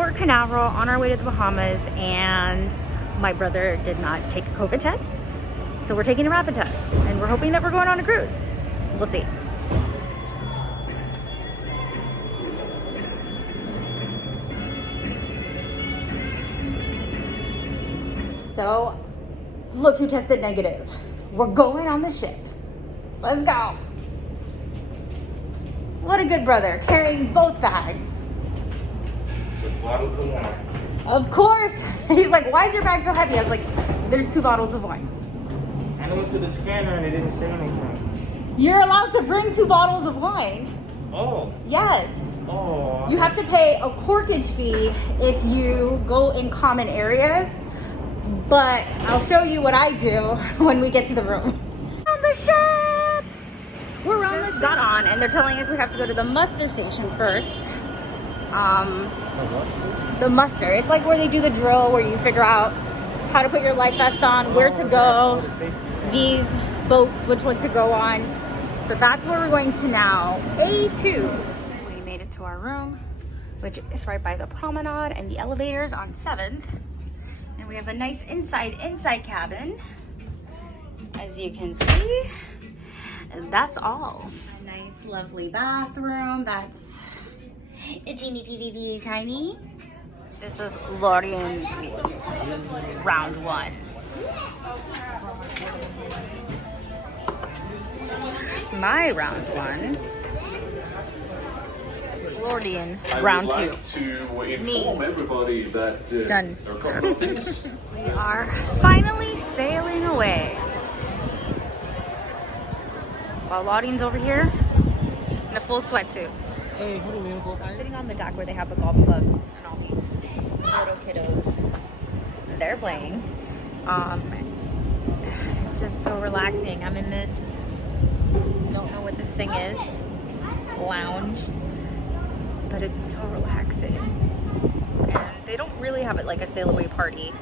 Port Canaveral on our way to the Bahamas, and my brother did not take a COVID test. So we're taking a rapid test, and we're hoping that we're going on a cruise. We'll see. So, look who tested negative. We're going on the ship. Let's go. What a good brother, carrying both bags. With bottles of wine. Of course. He's like, why is your bag so heavy? I was like, there's 2 bottles of wine. I went to the scanner and it didn't say anything. You're allowed to bring 2 bottles of wine. Oh. Yes. Oh. You have to pay a corkage fee if you go in common areas, but I'll show you what I do when we get to the room. On the ship! We're on the ship. Got on, and they're telling us we have to go to the muster station first. The muster. It's like where they do the drill, where you figure out how to put your life vest on, where to go, these boats, which one to go on. So that's where we're going to now. A2. We made it to our room, which is right by the promenade and the elevators on 7th. And we have a nice inside cabin, as you can see. And that's all. A nice, lovely bathroom. That's teeny tiny. This is Lorian's round 1. My round 1. Lorian round 2. Me. Everybody that, done. there are a couple of things. We are finally sailing away. While Lorian's over here in a full sweatsuit. Hey, hold on, man. So I'm sitting on the dock where they have the golf clubs and all these little kiddos. They're playing. It's just so relaxing. I'm in this, I don't know what this thing is, lounge, but it's so relaxing. And they don't really have it like a sail away party,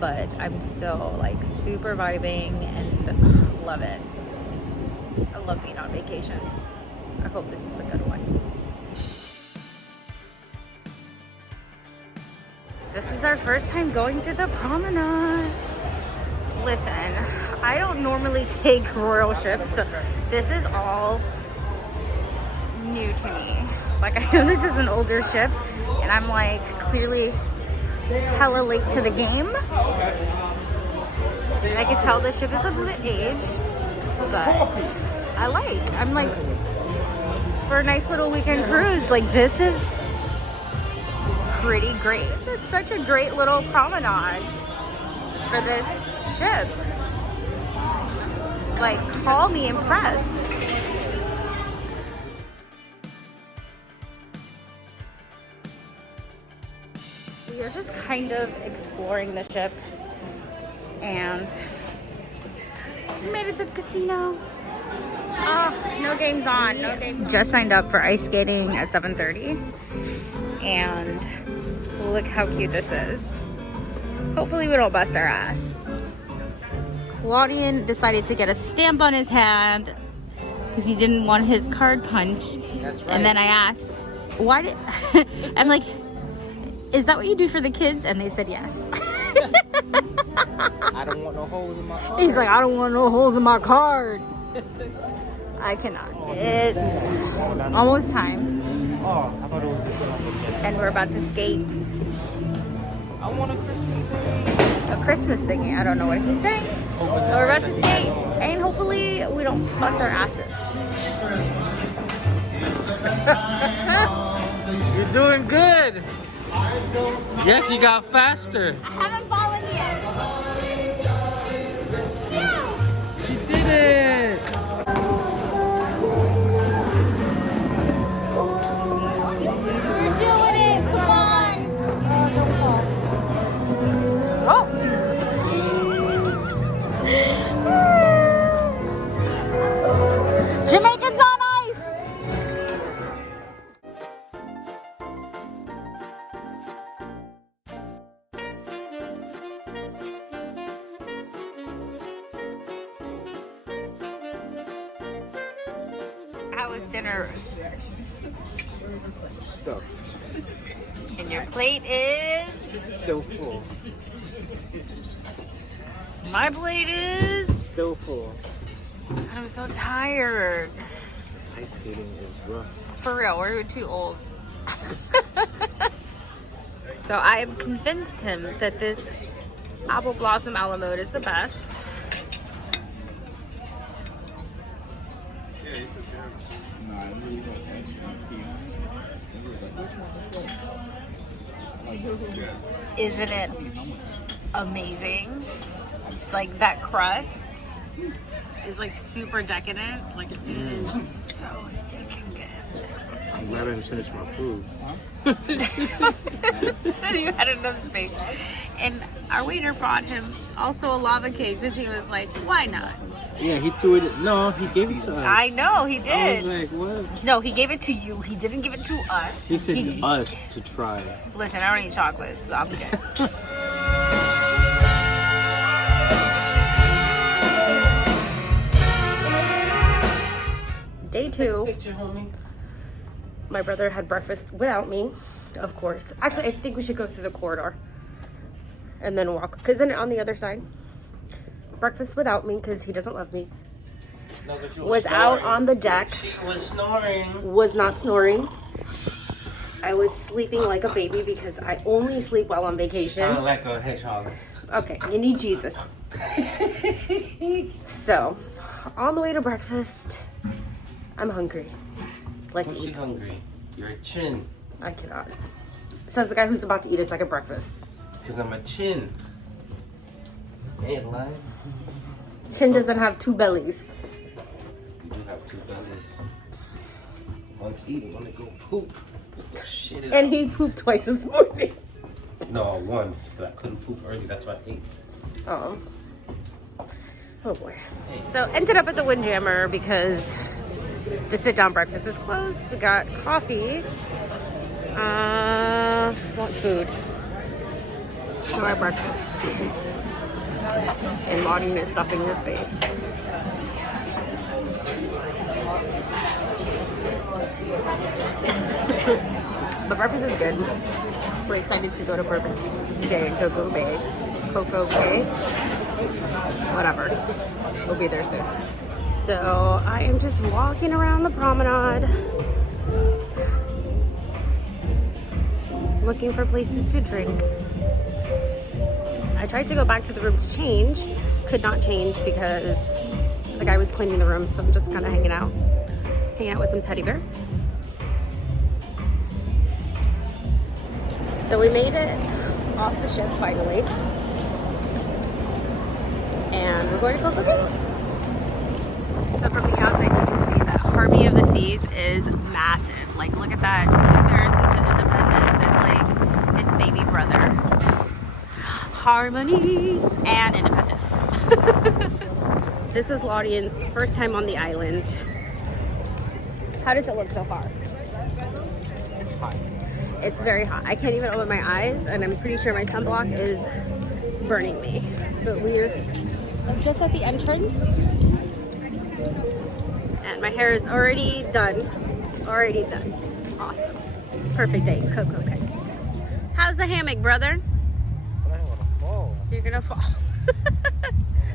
but I'm still like super vibing and love it. I love being on vacation. I hope this is a good one. This is our first time going through the promenade. Listen, I don't normally take royal ships, so this is all new to me. Like, I know this is an older ship, and I'm like clearly hella late to the game. And I can tell the ship is a bit aged, but I'm like, for a nice little weekend cruise, like this is pretty great. This is such a great little promenade for this ship. Like, call me impressed. We are just kind of exploring the ship, and we made it to the casino. Oh, no games on, no games. Just signed up for ice skating at 7:30, and look how cute this is. Hopefully we don't bust our ass. Claudian decided to get a stamp on his hand because he didn't want his card punched. That's right. And then I asked, why did, I'm like, is that what you do for the kids? And they said yes. I don't want no holes in my card. He's like, I don't want no holes in my card. I cannot. It's almost time. And we're about to skate. I want a Christmas thing. A Christmas thingy. I don't know what he's saying. But we're about to skate. And hopefully we don't bust our asses. You're doing good. You actually got faster. I haven't fallen yet. She did it. You're doing it. Come on. Oh, Jesus. Jamaicans on ice. How was dinner? Stuffed. And your plate is? Still full. My plate is? Still full. I'm so tired. Ice skating is rough. For real, we're too old. So I have convinced him that this apple blossom a la mode is the best. Isn't it amazing? Like that crust is like super decadent. Like it is so stinking good. I'm glad I didn't finish my food. You had enough space. And our waiter brought him also a lava cake because he was like, why not? Yeah, he threw it. No, he gave it to us. I know, he I did. was like, what? No, he gave it to you. He didn't give it to us. He said us to try. Listen, I don't eat chocolate, so I'm good. Day 2. Picture, homie. My brother had breakfast without me, of course. Actually, I think we should go through the corridor and then walk, because then on the other side, breakfast without me because he doesn't love me. No, 'cause she Was snoring. out on the deck. She was snoring. Was not snoring. I was sleeping like a baby because I only sleep while on vacation. Sounded like a hedgehog. Okay, you need Jesus. So, on the way to breakfast, I'm hungry. Let's Who's she eat. hungry? You're a chin. I cannot. Says the guy who's about to eat a second breakfast. Because I'm a chin. Ain't lying. Chin doesn't have 2 bellies. You do have 2 bellies. One to eat, one to go poop. Shit it And he pooped twice this morning. out. No, once. Because I couldn't poop early. That's why I ate. Oh boy. So ended up at the Windjammer because the sit-down breakfast is closed. We got coffee. Want food. So our breakfast. And Martin is stuffing his face. But breakfast is good. We're excited to go to Perfect Day in Getaway-CocoCay-Dec. Whatever. We'll be there soon. So I am just walking around the promenade, looking for places to drink. I tried to go back to the room to change, could not change because the guy was cleaning the room, so I'm just kind of hanging out with some teddy bears. So we made it off the ship finally, and we're going to Cocay. So from the outside you can see that Harmony of the Seas is massive. Like look at that in comparison to Independence. It's like its baby brother. Harmony and Independence. This is Laudian's first time on the island. How does it look so far? It's very hot. I can't even open my eyes, and I'm pretty sure my sunblock is burning me. But we're just at the entrance, and my hair is already done. Already done. Awesome. Perfect day. CocoCay. How's the hammock, brother? But I don't want to fall. You're gonna fall.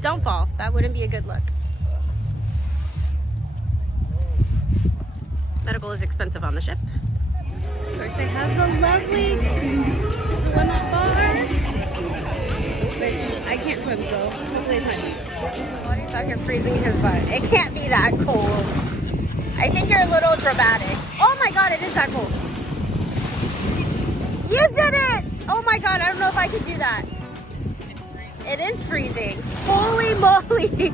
Don't fall. That wouldn't be a good look. Medical is expensive on the ship. Of course, they have the lovely swim-up bar, which I can't swim, so hopefully it's not deep. He's out here freezing his butt. It can't be that cold. I think you're a little dramatic. Oh my God, it is that cold. You did it! Oh my God, I don't know if I could do that. It is freezing. Holy moly!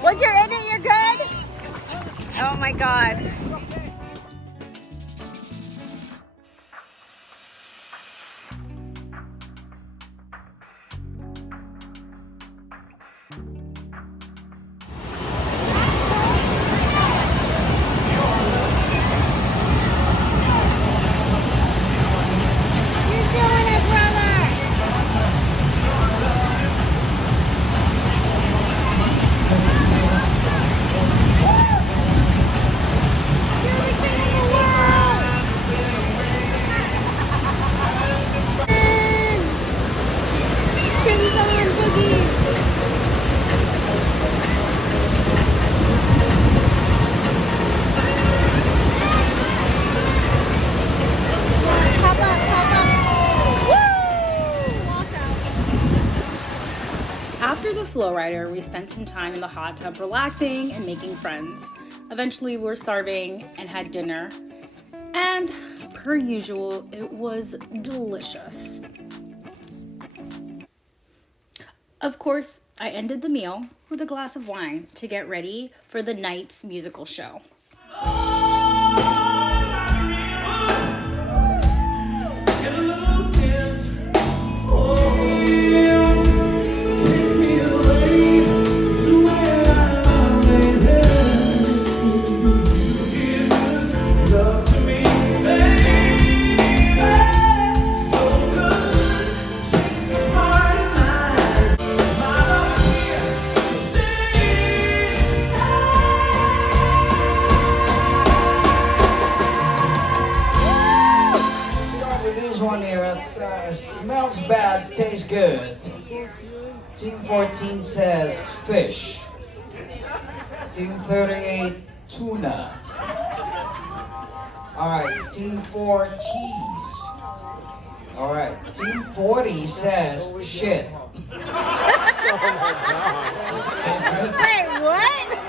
Once you're in it, you're good? Oh my God. You're doing it, brother! rider, we spent some time in the hot tub relaxing and making friends. Eventually, we were starving and had dinner. And per usual, it was delicious. Of course, I ended the meal with a glass of wine to get ready for the night's musical show. One here, smells bad, tastes good. Team 14 says fish. Team 38, tuna. Alright, Team 4, cheese. Alright, Team 40 says shit. Tastes good? Wait, what?